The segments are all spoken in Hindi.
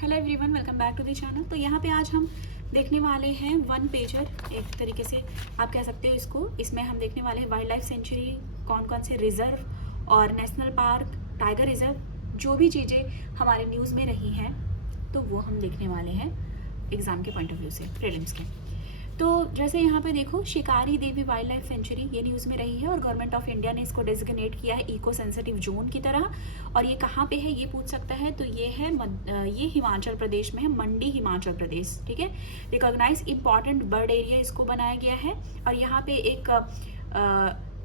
Hello everyone, welcome back to the channel. तो यहाँ पे आज हम देखने वाले हैं वन पेजर, एक तरीके से आप कह सकते हो इसको। इसमें हम देखने वाले हैं वाइल्ड लाइफ सेंचुरी, कौन कौन से रिजर्व और नेशनल पार्क, टाइगर रिजर्व, जो भी चीज़ें हमारे न्यूज़ में रही हैं तो वो हम देखने वाले हैं एग्ज़ाम के पॉइंट ऑफ व्यू से, प्रीलिम्स के। तो जैसे यहाँ पे देखो, शिकारी देवी वाइल्ड लाइफ सेंचुरी ये न्यूज़ में रही है और गवर्नमेंट ऑफ इंडिया ने इसको डेजिग्नेट किया है इको सेंसिटिव जोन की तरह। और ये कहाँ पे है ये पूछ सकता है, तो ये है ये हिमाचल प्रदेश में है, मंडी हिमाचल प्रदेश। ठीक है, रिकॉग्नाइज इंपॉर्टेंट बर्ड एरिया इसको बनाया गया है। और यहाँ पे एक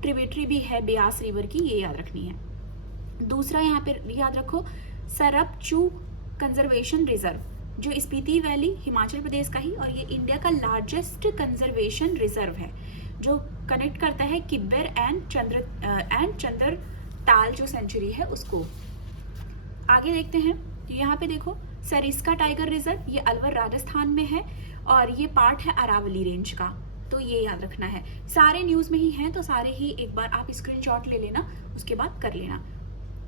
ट्रिब्यूटरी भी है ब्यास रिवर की, ये याद रखनी है। दूसरा यहाँ पे याद रखो, सरपचू कंजर्वेशन रिजर्व, जो स्पीति वैली हिमाचल प्रदेश का ही, और ये इंडिया का लार्जेस्ट कंजर्वेशन रिजर्व है जो कनेक्ट करता है किब्बर एंड चंद्र ताल जो सेंचुरी है उसको। आगे देखते हैं, तो यहाँ पे देखो सरिस्का टाइगर रिजर्व, ये अलवर राजस्थान में है और ये पार्ट है अरावली रेंज का, तो ये याद रखना है। सारे न्यूज़ में ही हैं तो सारे ही एक बार आप स्क्रीनशॉट ले लेना, उसके बाद कर लेना।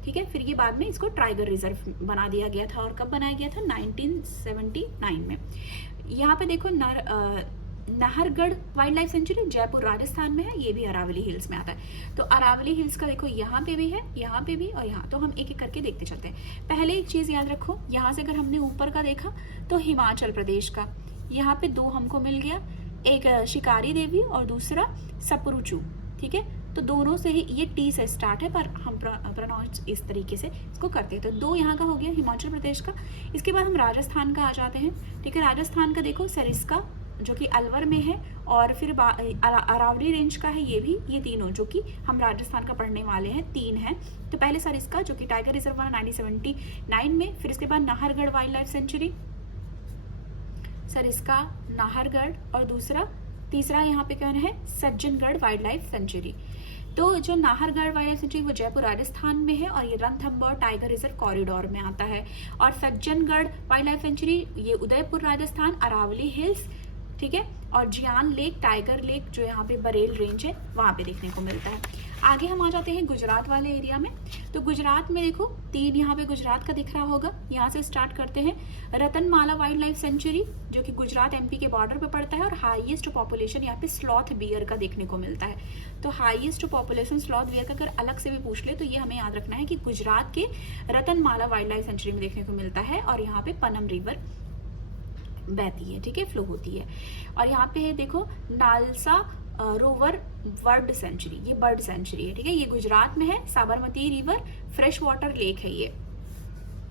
ठीक है, फिर ये बाद में इसको टाइगर रिजर्व बना दिया गया था। और कब बनाया गया था? 1979 में। यहाँ पे देखो Nahargarh wild life sanctuary Jaipur Rajasthan में है, ये भी अरावली हिल्स में आता है। तो अरावली हिल्स का देखो यहाँ पे भी है, यहाँ पे भी और यहाँ, तो हम एक एक करके देखते चलते हैं। पहले एक चीज़ याद रखो, यहाँ से अगर हमने ऊपर का देखा तो हिमाचल प्रदेश का यहाँ पे दो हमको मिल गया, एक शिकारी देवी और दूसरा सपरुचू। ठीक है, तो दोनों से ही ये टी से स्टार्ट है, पर हम प्रोनाउंस इस तरीके से इसको करते हैं। तो दो यहाँ का हो गया हिमाचल प्रदेश का। इसके बाद हम राजस्थान का आ जाते हैं। ठीक है, राजस्थान का देखो सरिस्का जो कि अलवर में है, और फिर अरावली रेंज का है ये भी, ये तीनों जो कि हम राजस्थान का पढ़ने वाले हैं, तीन हैं। तो पहले सरिस्का जो कि टाइगर रिजर्व बना 1979 में, फिर इसके बाद Nahargarh wild life sanctuary, Sariska, Nahargarh, और तीसरा यहाँ पे क्या है, सज्जनगढ़ वाइल्ड लाइफ सेंचुरी। तो जो नाहरगढ़ वाइल्ड लाइफ सेंचुरी वो जयपुर राजस्थान में है और ये रणथंभौर टाइगर रिजर्व कॉरिडोर में आता है। और सज्जनगढ़ वाइल्ड लाइफ सेंचुरी ये उदयपुर राजस्थान, अरावली हिल्स, ठीक है, और जियान लेक, टाइगर लेक जो यहाँ पे बरेल रेंज है वहाँ पे देखने को मिलता है। आगे हम आ जाते हैं गुजरात वाले एरिया में। तो गुजरात में देखो तीन यहाँ पे गुजरात का दिख रहा होगा, यहाँ से स्टार्ट करते हैं। रतनमाला वाइल्ड लाइफ सेंचुरी जो कि गुजरात एमपी के बॉर्डर पे पड़ता है, और हाईएस्ट पॉपुलेशन यहाँ पे स्लॉथ बियर का देखने को मिलता है। तो हाईएस्ट पॉपुलेशन स्लॉथ बियर का अगर अलग से भी पूछ ले तो ये हमें याद रखना है कि गुजरात के रतनमाला वाइल्ड लाइफ सेंचुरी में देखने को मिलता है, और यहाँ पे पनम रिवर बहती है, ठीक है, फ्लो होती है। और यहाँ पे है देखो नालसा रोवर बर्ड सेंचुरी, ये बर्ड सेंचुरी है, ठीक है, ये गुजरात में है। Sabarmati river fresh water lake है ये,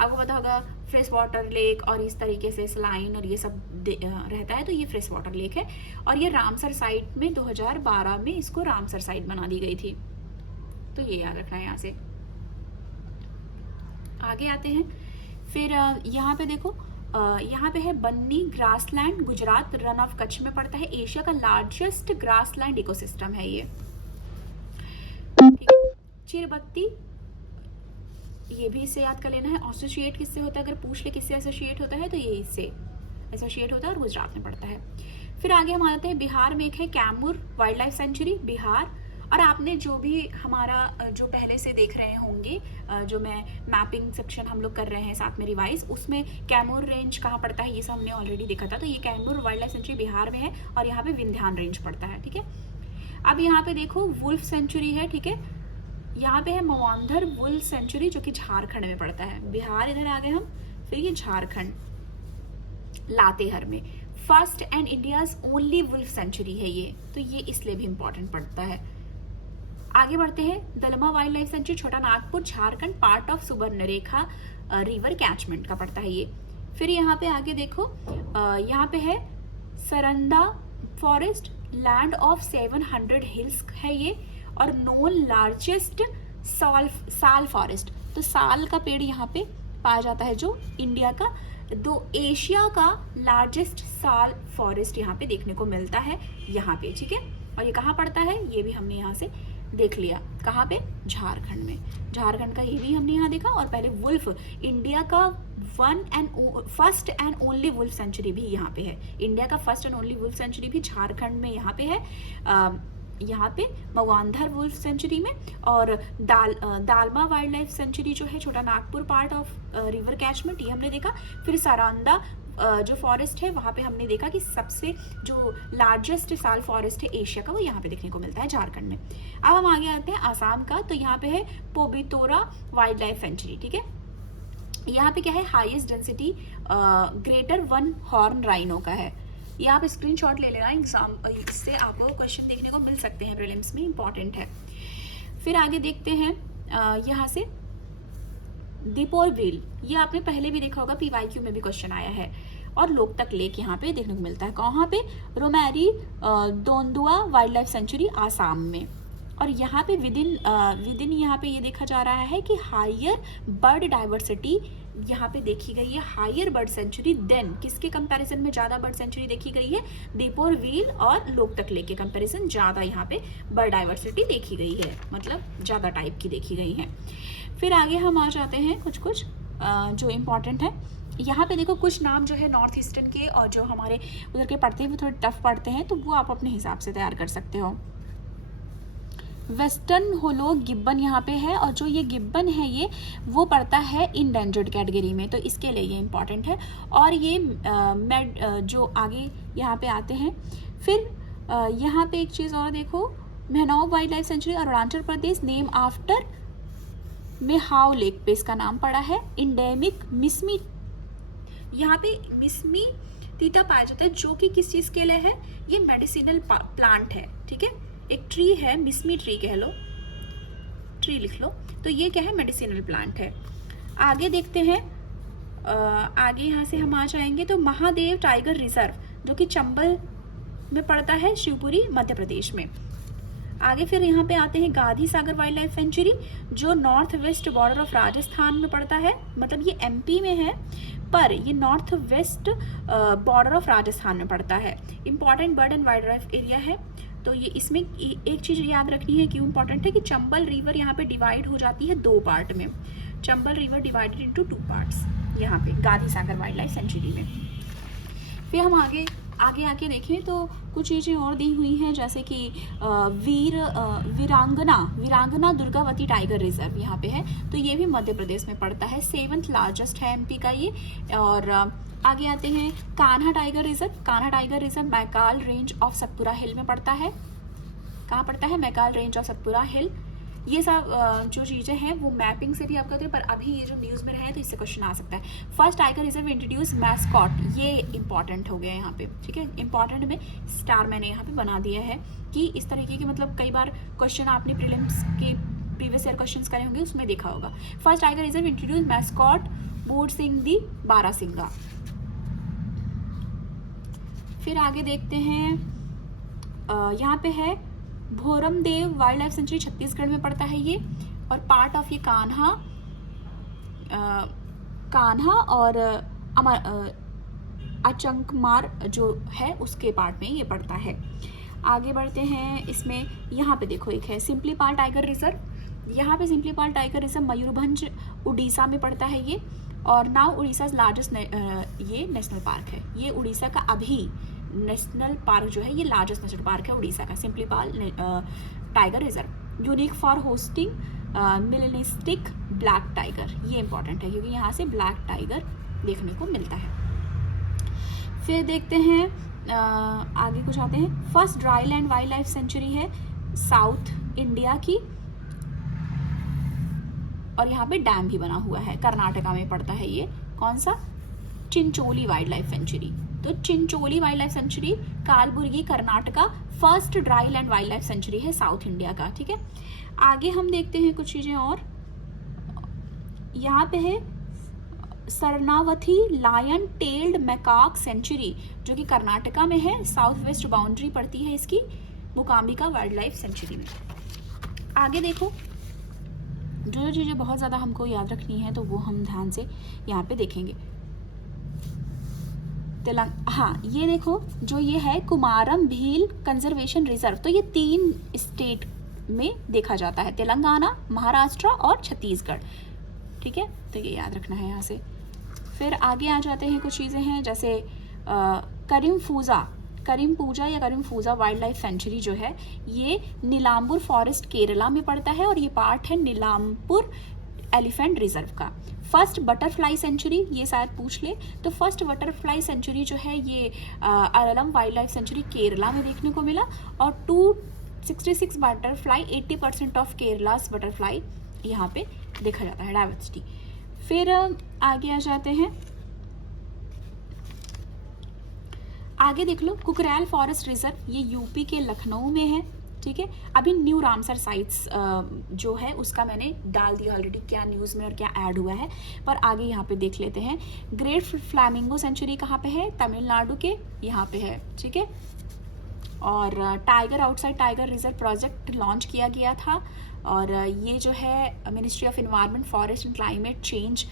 आपको पता होगा फ्रेश वाटर लेक और इस तरीके से स्लाइन और ये सब रहता है, तो ये फ्रेश वाटर लेक है। और ये रामसर साइट में 2012 में इसको रामसर साइट बना दी गई थी, तो ये याद रखना है। यहाँ से आगे आते हैं, फिर यहाँ पे देखो यहाँ पे है बन्नी ग्रासलैंड, गुजरात रन ऑफ कच्छ में पड़ता है, एशिया का लार्जेस्ट ग्रासलैंड इकोसिस्टम है ये। चिरबत्ती, ये भी इससे याद कर लेना है। एसोसिएट किससे होता है, अगर पूछ ले किससे एसोसिएट होता है तो ये इससे एसोसिएट होता है और गुजरात में पड़ता है। फिर आगे हम आते हैं बिहार में, एक है Kaimur wild life sanctuary Bihar. और आपने जो भी हमारा जो पहले से देख रहे होंगे, जो मैं मैपिंग सेक्शन हम लोग कर रहे हैं साथ में रिवाइज, उसमें कैमूर रेंज कहाँ पड़ता है ये सब हमने ऑलरेडी देखा था। तो ये Kaimur wild life sanctuary Bihar में है और यहाँ पे विंध्यान रेंज पड़ता है, ठीक है। अब यहाँ पे देखो वुल्फ सेंचुरी है, ठीक है, यहाँ पे है मवांधर वुल्फ सेंचुरी जो कि झारखंड में पड़ता है। बिहार इधर आ गए हम, फिर ये झारखंड लातेहर में first and India's only wolf sanctuary है ये, तो ये इसलिए भी इंपॉर्टेंट पड़ता है। आगे बढ़ते हैं, दलमा वाइल्ड लाइफ सेंचुरी छोटा Nagpur Jharkhand, part of Subarnarekha river catchment का पड़ता है ये। फिर यहाँ पे आगे देखो, यहाँ पे है सरंदा फॉरेस्ट, लैंड ऑफ 700 हिल्स है ये, और नोन लार्जेस्ट साल फॉरेस्ट, तो साल का पेड़ यहाँ पे पाया जाता है जो इंडिया का, एशिया का लार्जेस्ट साल फॉरेस्ट यहाँ पे देखने को मिलता है यहाँ पे, ठीक है। और ये कहाँ पड़ता है ये भी हमने यहाँ से देख लिया, कहाँ पे, झारखंड में। झारखंड का ये भी हमने यहाँ देखा। और पहले वुल्फ, इंडिया का first and only wolf sanctuary भी यहाँ पे है, इंडिया का first and only wolf sanctuary भी झारखंड में यहाँ पे है। यहाँ पे मवांधर वुल्फ सेंचुरी में, और दालमा वाइल्ड लाइफ सेंचुरी जो है छोटा Nagpur part of river catchment, ये हमने देखा। फिर सरांदा जो फॉरेस्ट है वहाँ पे हमने देखा कि सबसे जो लार्जेस्ट साल फॉरेस्ट है एशिया का वो यहाँ पे देखने को मिलता है झारखंड में। अब हम आगे आते हैं आसाम का, तो यहाँ पे है पोबितोरा वाइल्ड लाइफ सेंचुरी, ठीक है। यहाँ पे क्या है, highest density greater one horn rhino का है। ये आप स्क्रीनशॉट ले लेना एग्जाम, इससे आपको क्वेश्चन देखने को मिल सकते हैं प्रीलिम्स में, इंपॉर्टेंट है। फिर आगे देखते हैं यहाँ से दीपोर व्हील, ये आपने पहले भी देखा होगा, पीवाईक्यू में भी क्वेश्चन आया है। और लोकतक लेक यहाँ पे देखने को मिलता है, कहाँ पे, रोमेरी दोंदुआ वाइल्ड लाइफ सेंचुरी आसाम में। और यहाँ पे विदिन यहाँ पे ये देखा जा रहा है कि हायर बर्ड डाइवर्सिटी यहाँ पे देखी गई है, हायर बर्ड सेंचुरी देन किसके कंपैरिजन में ज़्यादा बर्ड सेंचुरी देखी गई है, दीपोर व्हील और लोकतक लेक के कंपैरिजन ज़्यादा यहाँ पे बर्ड डाइवर्सिटी देखी गई है, मतलब ज़्यादा टाइप की देखी गई है। फिर आगे हम आ जाते हैं कुछ जो इम्पॉर्टेंट है। यहाँ पे देखो कुछ नाम जो है नॉर्थ ईस्टर्न के और जो हमारे उधर के पढ़ते हैं वो थोड़े टफ पढ़ते हैं, तो वो आप अपने हिसाब से तैयार कर सकते हो। वेस्टर्न होलो गिब्बन यहाँ पे है, और जो ये गिब्बन है ये वो पड़ता है इंडेंजर्ड कैटेगरी में, तो इसके लिए ये इम्पॉर्टेंट है। और ये जो आगे यहाँ पे आते हैं। फिर यहाँ पे एक चीज़ और देखो, मेहनौब wild life sanctuary Arunachal Pradesh, name after मेहाव lake पे इसका नाम पड़ा है। इंडेमिक मिसमी, यहाँ पे मिसमी तीता पाया जाता है, जो कि किस चीज़ के लिए है, ये मेडिसिनल प्लांट है, ठीक है। एक ट्री है, मिसमी ट्री कह लो, ट्री लिख लो, तो ये क्या है, मेडिसिनल प्लांट है। आगे देखते हैं, आगे यहाँ से हम आ जाएंगे तो महादेव टाइगर रिजर्व जो कि चंबल में पड़ता है, शिवपुरी मध्य प्रदेश में। आगे फिर यहाँ पे आते हैं Gandhi Sagar wild life sanctuary जो north west border of Rajasthan में पड़ता है, मतलब ये एमपी में है पर ये north west border of Rajasthan में पड़ता है। Important bird and wild life area है। तो ये इसमें एक चीज़ याद रखनी है, क्यों इंपॉर्टेंट है, कि चंबल रिवर यहाँ पे डिवाइड हो जाती है 2 पार्ट में। Chambal river divided into 2 parts यहाँ पे Gandhi Sagar wild life sanctuary में। फिर हम आगे आके देखें तो कुछ चीज़ें और दी हुई हैं, जैसे कि वीरांगना दुर्गावती टाइगर रिजर्व यहाँ पे है, तो ये भी मध्य प्रदेश में पड़ता है, 7th लार्जेस्ट है एमपी का ये। और आगे आते हैं Kanha tiger reserve Maikal range of Satpura hill में पड़ता है। कहाँ पड़ता है, Maikal range of Satpura hill. ये सब जो चीज़ें हैं वो मैपिंग से भी आप करते हैं, पर अभी ये जो न्यूज़ में रहे तो इससे क्वेश्चन आ सकता है। First tiger reserve introduce mascot, ये इंपॉर्टेंट हो गया यहाँ पे, ठीक है। इंपॉर्टेंट में स्टार मैंने यहाँ पे बना दिया है कि इस तरीके के, मतलब कई बार क्वेश्चन आपने प्रीलिम्स के प्रीवियस ईयर क्वेश्चन करे होंगे उसमें देखा होगा। First tiger reserve introduce mascot बूढ़ सिंह दी बारासिंगा। फिर आगे देखते हैं, यहाँ पे है Bhoramdev wild life sanctuary Chhattisgarh में पड़ता है ये, और पार्ट ऑफ ये कान्हा और अचंकमार जो है उसके पार्ट में ये पड़ता है। आगे बढ़ते हैं, इसमें यहाँ पे देखो एक है सिंपलीपाल टाइगर रिजर्व। यहाँ पे सिंपलीपाल टाइगर रिजर्व मयूरभंज उड़ीसा में पड़ता है ये, और नाउ उड़ीसा लार्जेस्ट ये नेशनल पार्क है। ये उड़ीसा का अभी नेशनल पार्क जो है ये लार्जेस्ट नेशनल पार्क है उड़ीसा का, Similipal tiger reserve. Unique for hosting melanistic black tiger, ये इंपॉर्टेंट है क्योंकि यहाँ से ब्लैक टाइगर देखने को मिलता है। फिर देखते हैं आगे कुछ आते हैं। First dry land wild life sanctuary है साउथ इंडिया की, और यहाँ पे डैम भी बना हुआ है, कर्नाटका में पड़ता है ये। कौन सा, चिंचोली वाइल्ड लाइफ सेंचुरी। तो Chincholi wild life sanctuary Kalaburagi Karnataka first dry land wild life sanctuary है साउथ इंडिया का, ठीक है। आगे हम देखते हैं कुछ चीज़ें और, यहाँ पे है सरनावथी लायन टेल्ड मैकाक सेंचुरी जो कि कर्नाटका में है, साउथ वेस्ट बाउंड्री पड़ती है इसकी मुकाम्बिका वाइल्ड लाइफ सेंचुरी में। आगे देखो जो चीज़ें बहुत ज़्यादा हमको याद रखनी है तो वो हम ध्यान से यहाँ पे देखेंगे। हाँ ये देखो जो ये है कुमारम भील कंजर्वेशन रिजर्व, तो ये 3 स्टेट में देखा जाता है, तेलंगाना, महाराष्ट्र और छत्तीसगढ़, ठीक है। तो ये याद रखना है यहाँ से। फिर आगे आ जाते हैं, कुछ चीज़ें हैं जैसे करीमपूजा या करीमफूजा वाइल्ड लाइफ सेंचुरी जो है ये नीलांबूर फॉरेस्ट केरला में पड़ता है और ये पार्ट है नीलांबूर एलिफेंट रिजर्व का। फर्स्ट बटरफ्लाई सेंचुरी, ये शायद पूछ ले, तो फर्स्ट बटरफ्लाई सेंचुरी जो है ये Aralam wild life sanctuary Kerala में देखने को मिला और 266 बटरफ्लाई 80% ऑफ केरलास बटरफ्लाई यहाँ पे देखा जाता है डाइवर्सिटी। फिर आगे आ जाते हैं, आगे देख लो कुकरेल फॉरेस्ट रिजर्व, ये यूपी के लखनऊ में है, ठीक है। अभी न्यू रामसर साइट्स जो है उसका मैंने डाल दिया ऑलरेडी, क्या न्यूज़ में और क्या ऐड हुआ है, पर आगे यहाँ पे देख लेते हैं। ग्रेट फ्लैमिंगो सेंचुरी कहाँ पे है, तमिलनाडु के यहाँ पे है, ठीक है। और tiger outside tiger reserve project launch किया गया था और ये जो है ministry of environment forest and climate change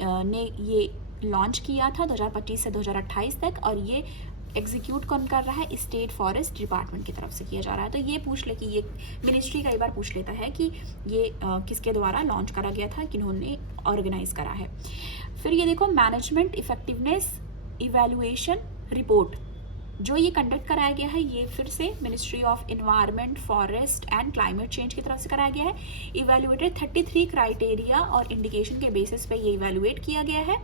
ने ये लॉन्च किया था 2025 से 2028 तक और ये एग्जीक्यूट कौन कर रहा है, स्टेट फॉरेस्ट डिपार्टमेंट की तरफ से किया जा रहा है। तो ये पूछ ले कि ये मिनिस्ट्री कई बार पूछ लेता है कि ये किसके द्वारा लॉन्च करा गया था, किन्होंने ऑर्गेनाइज करा है। फिर ये देखो मैनेजमेंट इफेक्टिवनेस इवैल्यूएशन रिपोर्ट जो ये कंडक्ट कराया गया है, ये फिर से ministry of environment forest and climate change की तरफ से कराया गया है। इवैल्यूएटेड 33 क्राइटेरिया और इंडिकेशन के बेसिस पे ये इवैल्यूएट किया गया है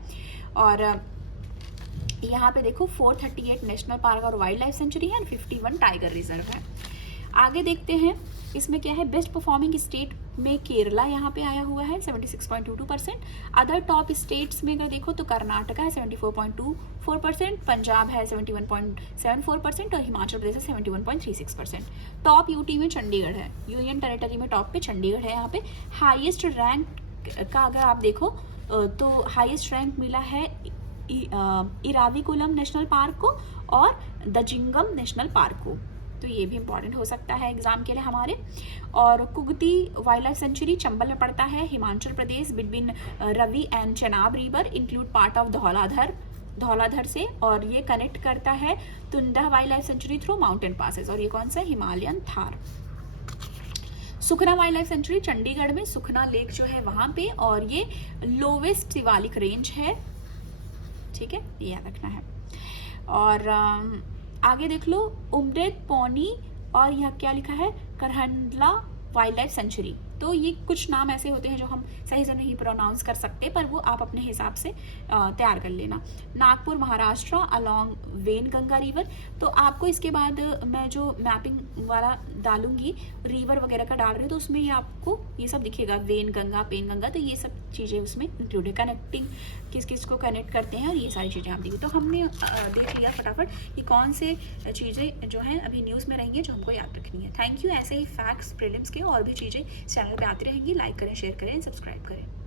और यहाँ पे देखो 438 नेशनल पार्क और वाइल्ड लाइफ सेंचुरी है और 51 टाइगर रिजर्व है। आगे देखते हैं इसमें क्या है, बेस्ट परफॉर्मिंग स्टेट में केरला यहाँ पे आया हुआ है 76.22%। अदर टॉप स्टेट्स में अगर देखो तो कर्नाटका है 74.24%, पंजाब है 71.74% और हिमाचल प्रदेश है 71.36%। टॉप यूटी में चंडीगढ़ है, यूनियन टेरिटरी में टॉप पे चंडीगढ़ है। यहाँ पे हाईएस्ट रैंक का अगर आप देखो तो हाईएस्ट रैंक मिला है इराविकुलम नेशनल पार्क को और दजिंगम नेशनल पार्क को, तो ये भी इंपॉर्टेंट हो सकता है एग्जाम के लिए हमारे। और Kugti wild life sanctuary Chambal में पड़ता है, Himachal Pradesh, between Ravi and Chenab river, include part of Dhauladhar से, और ये कनेक्ट करता है Tunda wild life sanctuary through mountain passes और ये कौन सा, Himalayan tahr. Sukhna wild life sanctuary Chandigarh में, सुखना लेक जो है वहाँ पे, और ये लोवेस्ट शिवालिक रेंज है, ठीक है, ये याद रखना है। और आगे देख लो उमरेद पौनी और यहाँ क्या लिखा है, करहंडला वाइल्ड लाइफ सेंचुरी। तो ये कुछ नाम ऐसे होते हैं जो हम सही से नहीं प्रोनाउंस कर सकते, पर वो आप अपने हिसाब से तैयार कर लेना। Nagpur Maharashtra along when Ganga river, तो आपको इसके बाद मैं जो मैपिंग वाला डालूंगी रिवर वगैरह का डाल रही हूँ तो उसमें ये आपको ये सब दिखेगा, वेन गंगा, पेन गंगा, तो ये सब चीज़ें उसमें इंक्लूड है। कनेक्टिंग किस किस को कनेक्ट करते हैं और ये सारी चीज़ें आप देखिए। तो हमने देख लिया फटाफट कि कौन से चीज़ें जो हैं अभी न्यूज़ में रहेंगी जो हमको याद रखनी है। Thank you. ऐसे ही फैक्ट्स प्रीलिम्स के और भी चीज़ें चैनल पे आती रहेंगी। लाइक करें, शेयर करें, सब्सक्राइब करें।